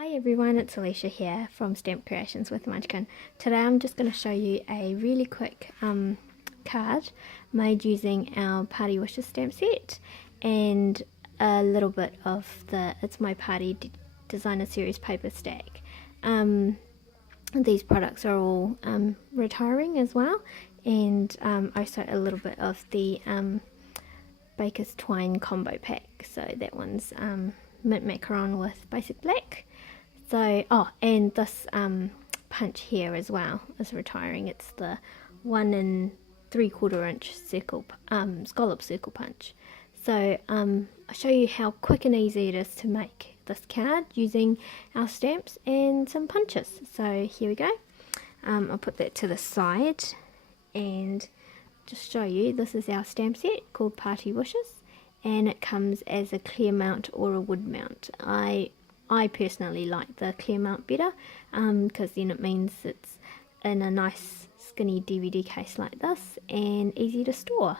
Hi everyone, it's Alicia here from Stamp Creations with Munchkin. Today I'm just going to show you a really quick card made using our Party Wishes stamp set and a little bit of the It's My Party Designer Series paper stack. These products are all retiring as well, and also a little bit of the Baker's Twine combo pack. So that one's mint macaron with basic black. So, and this punch here as well is retiring. It's the 1 3/4 inch circle, scallop circle punch. So I'll show you how quick and easy it is to make this card using our stamps and some punches. So here we go. I'll put that to the side and just show you. This is our stamp set called Party Wishes, and it comes as a clear mount or a wood mount. I personally like the clear mount better because then it means it's in a nice skinny DVD case like this and easy to store,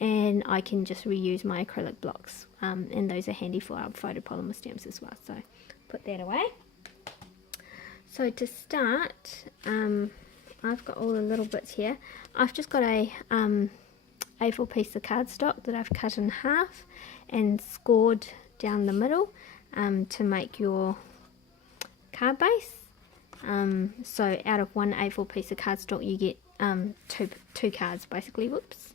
and I can just reuse my acrylic blocks, and those are handy for our photopolymer stamps as well. So put that away. So to start, I've got all the little bits here. I've just got a A4 piece of cardstock that I've cut in half and scored down the middle to make your card base. So out of one A4 piece of cardstock you get two cards basically. Whoops.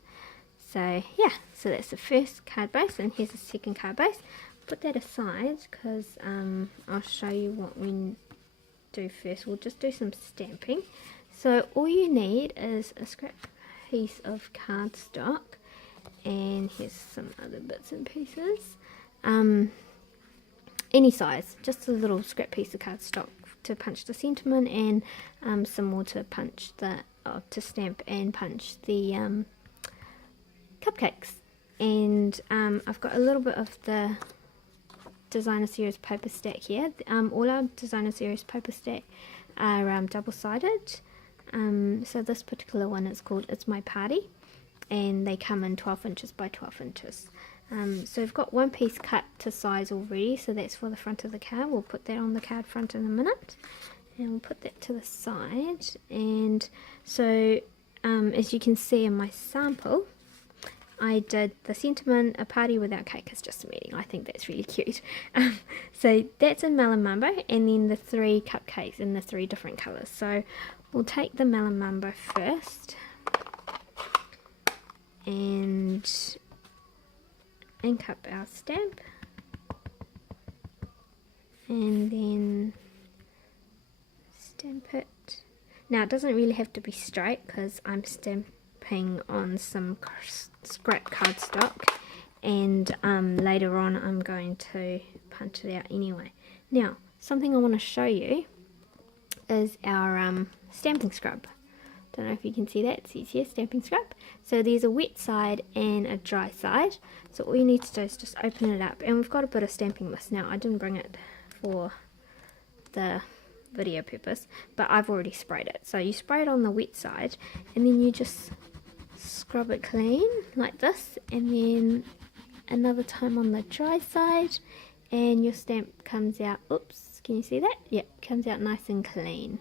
So yeah, so that's the first card base, and here's the second card base. Put that aside because I'll show you what we do first. We'll just do some stamping. So all you need is a scrap piece of cardstock, and here's some other bits and pieces. Any size, just a little scrap piece of cardstock to punch the sentiment, and some more to punch to stamp and punch the cupcakes. And I've got a little bit of the Designer Series paper stack here. All our Designer Series paper stack are double-sided. So this particular one is called It's My Party, and they come in 12 inches by 12 inches. So we've got one piece cut to size already, so that's for the front of the card. We'll put that on the card front in a minute, and we'll put that to the side. And so as you can see in my sample, I did the sentiment, a party without cake is just a meeting. I think that's really cute. So that's in Melon Mambo, and then the 3 cupcakes in the 3 different colours. So we'll take the Melon Mambo first and ink up our stamp, and then stamp it. Now it doesn't really have to be straight because I'm stamping on some scrap cardstock, and later on I'm going to punch it out anyway. Now something I want to show you is our stamping scrub. Don't know if you can see that. It says here stamping scrub. So there's a wet side and a dry side. So all you need to do is just open it up, and we've got a bit of stamping mist. Now I didn't bring it for the video purpose, but I've already sprayed it. So you spray it on the wet side, and then you just scrub it clean like this, and then another time on the dry side, and your stamp comes out. Oops, can you see that? Yep, comes out nice and clean.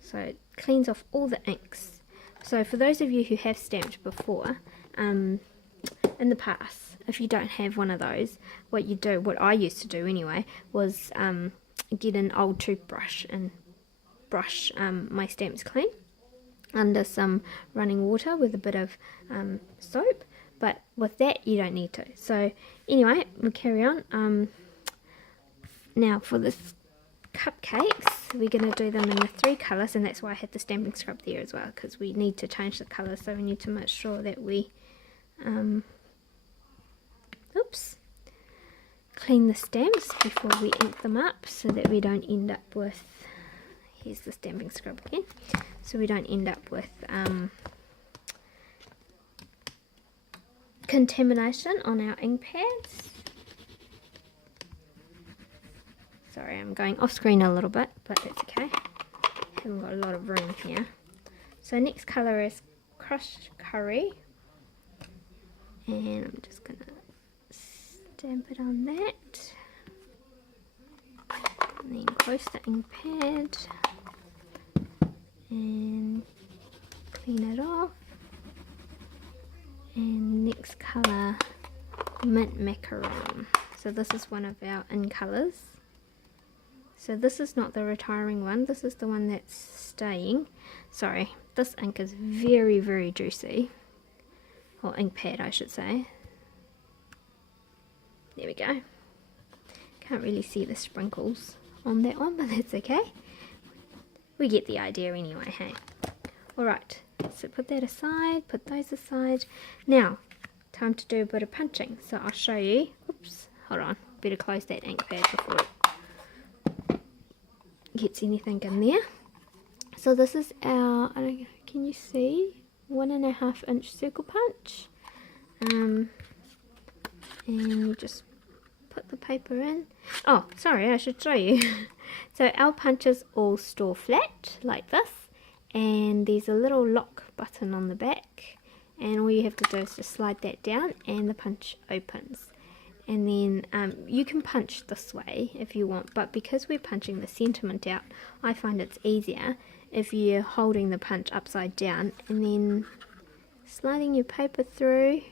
So it cleans off all the inks. So for those of you who have stamped before, in the past, if you don't have one of those, what I used to do anyway, was get an old toothbrush and brush my stamps clean under some running water with a bit of soap. But with that you don't need to. So anyway, we'll carry on. Now for this cupcakes, we're going to do them in the 3 colours, and that's why I had the stamping scrub there as well, because we need to change the colour, so we need to make sure that we clean the stamps before we ink them up, so that we don't end up with, here's the stamping scrub again, so we don't end up with contamination on our ink pads. Sorry, I'm going off screen a little bit, but that's okay. Haven't got a lot of room here. So next colour is Crushed Curry, and I'm just going to stamp it on that, and then close the ink pad and clean it off. And next colour, Mint Macaron. So this is one of our in colours. So this is not the retiring one, this is the one that's staying. Sorry, this ink is very, very juicy. Or ink pad, I should say. There we go. Can't really see the sprinkles on that one, but that's okay. We get the idea anyway, hey? Alright, so put that aside, put those aside. Now, time to do a bit of punching. So I'll show you. Oops, hold on. Better close that ink pad before it gets anything in there. So this is our, I don't know, can you see? 1.5 inch circle punch. And you just put the paper in. Oh, sorry, I should show you. So our punches all store flat like this, and there's a little lock button on the back, and all you have to do is just slide that down and the punch opens. And then you can punch this way if you want, but because we're punching the sentiment out, I find it's easier if you're holding the punch upside down and then sliding your paper through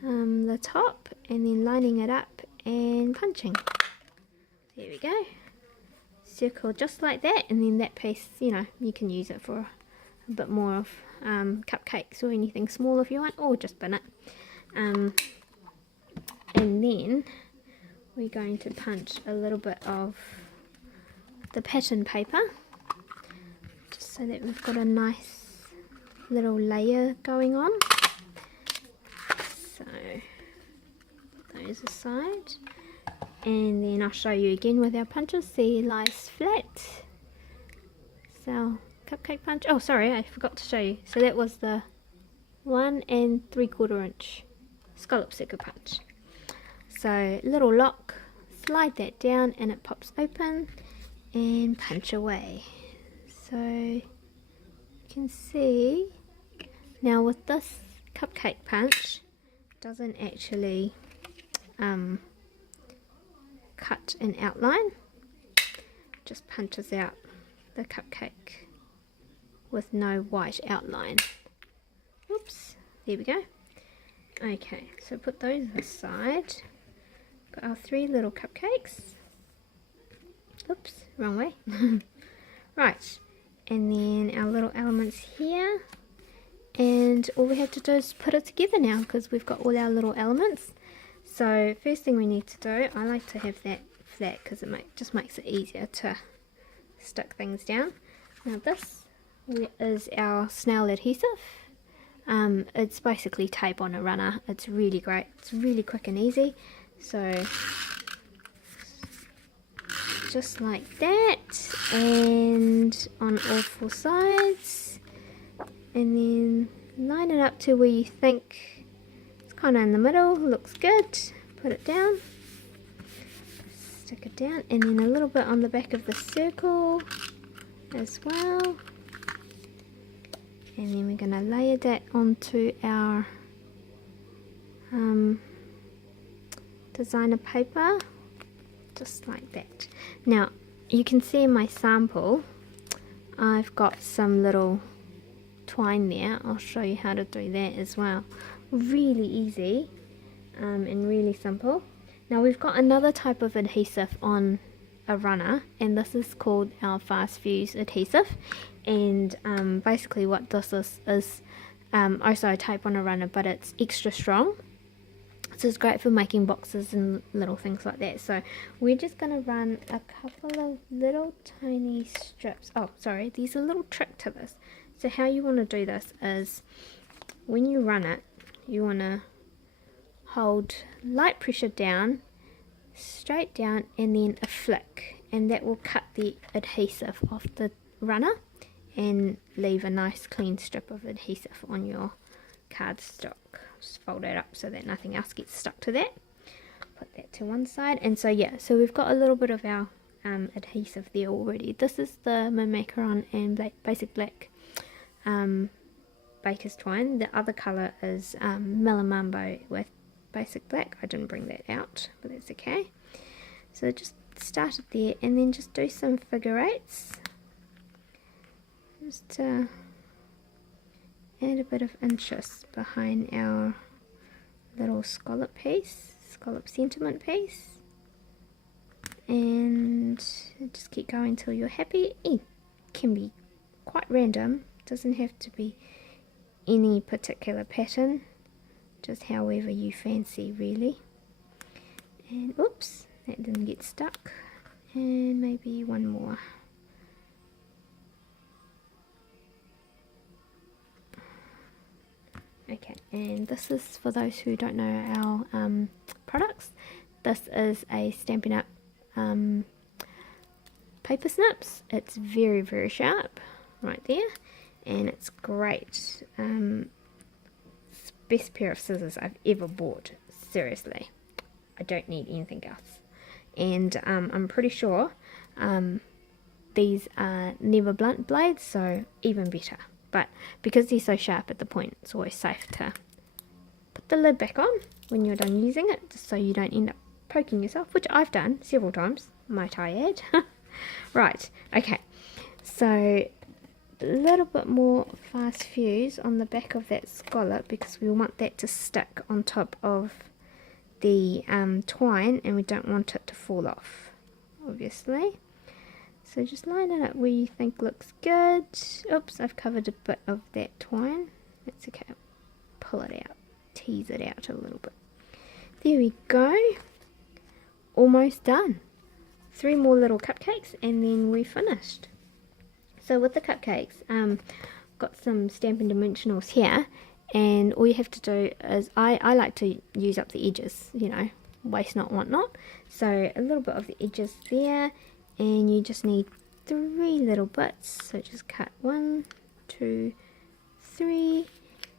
the top and then lining it up and punching. There we go. Circle just like that, and then that piece, you know, you can use it for a bit more of cupcakes or anything small if you want, or just bin it. And then we're going to punch a little bit of the pattern paper, just so that we've got a nice little layer going on. So put those aside, and then I'll show you again with our punches. See, it lies flat. So cupcake punch. Oh, sorry, I forgot to show you. So that was the 1 3/4 inch scallop circle punch. So little lock, slide that down and it pops open and punch away. So you can see now with this cupcake punch, it doesn't actually cut an outline, just punches out the cupcake with no white outline. Oops, there we go. Okay, so put those aside. Got our 3 little cupcakes. Oops, wrong way. Right, and then our little elements here, and all we have to do is put it together now because we've got all our little elements. So first thing we need to do, I like to have that flat because it just makes it easier to stick things down. Now this is our snail adhesive. It's basically tape on a runner. It's really great. It's really quick and easy. So just like that, and on all 4 sides, and then line it up to where you think it's kind of in the middle. Looks good. Put it down, stick it down, and then a little bit on the back of the circle as well. And then we're going to layer that onto our designer paper, just like that. Now you can see in my sample I've got some little twine there. I'll show you how to do that as well. Really easy and really simple. Now we've got another type of adhesive on a runner, and this is called our fast fuse adhesive, and basically what this is also tape on a runner, but it's extra strong, so it's great for making boxes and little things like that. So we're just going to run a couple of little tiny strips. Oh sorry, there's a little trick to this. So how you want to do this is when you run it, you want to hold light pressure down, straight down, and then a flick, and that will cut the adhesive off the runner and leave a nice clean strip of adhesive on your cardstock. Just fold it up so that nothing else gets stuck to that. Put that to one side, and so yeah, so we've got a little bit of our adhesive there already. This is the Mint Macaron and Basic Black Baker's Twine. The other colour is Melamambo with Basic Black. I didn't bring that out, but that's okay. So just started there, and then just do some figure eights. Just to add a bit of interest behind our little scallop piece, scallop sentiment piece. And just keep going till you're happy. It can be quite random, doesn't have to be any particular pattern, just however you fancy really. And oops, that didn't get stuck. And maybe one more. Okay, and this is for those who don't know our products. This is a Stampin' Up! Paper snips. It's very, very sharp right there, and it's great. It's the best pair of scissors I've ever bought, seriously. I don't need anything else. And I'm pretty sure these are never blunt blades, so even better. But because they're so sharp at the point, it's always safe to put the lid back on when you're done using it, just so you don't end up poking yourself, which I've done several times, might I add. Right, okay, so a little bit more fast fuse on the back of that scallop, because we want that to stick on top of the twine, and we don't want it to fall off, obviously. So just line it up where you think looks good. Oops, I've covered a bit of that twine. That's okay. Pull it out, tease it out a little bit. There we go. Almost done. 3 more little cupcakes and then we're finished. So with the cupcakes, got some Stampin' Dimensionals here, and all you have to do is, I like to use up the edges, you know, waste not, want not. So a little bit of the edges there, and you just need 3 little bits. So just cut 1, 2, 3,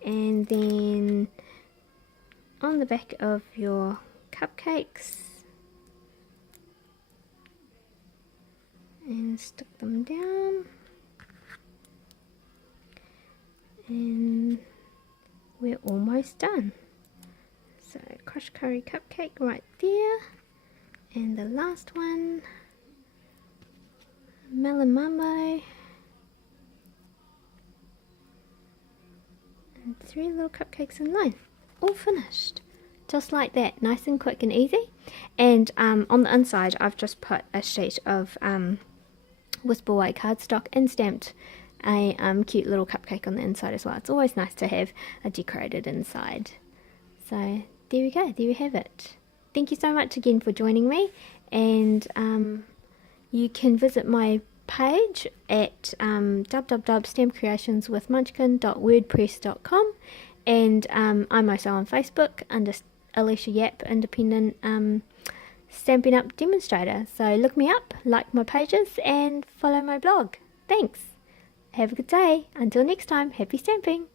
and then on the back of your cupcakes, and stick them down, and we're almost done. So crushed curry cupcake right there, and the last one, melon mambo, and 3 little cupcakes in line, all finished. Just like that, nice and quick and easy. And on the inside I've just put a sheet of Whisper White cardstock and stamped a cute little cupcake on the inside as well. It's always nice to have a decorated inside. So there we go, there we have it. Thank you so much again for joining me, and you can visit my page at www.stampcreationswithmunchkin.wordpress.com, and I'm also on Facebook under Alicia Yap Independent Stampin' Up! Demonstrator. So look me up, like my pages, and follow my blog. Thanks. Have a good day. Until next time, happy stamping.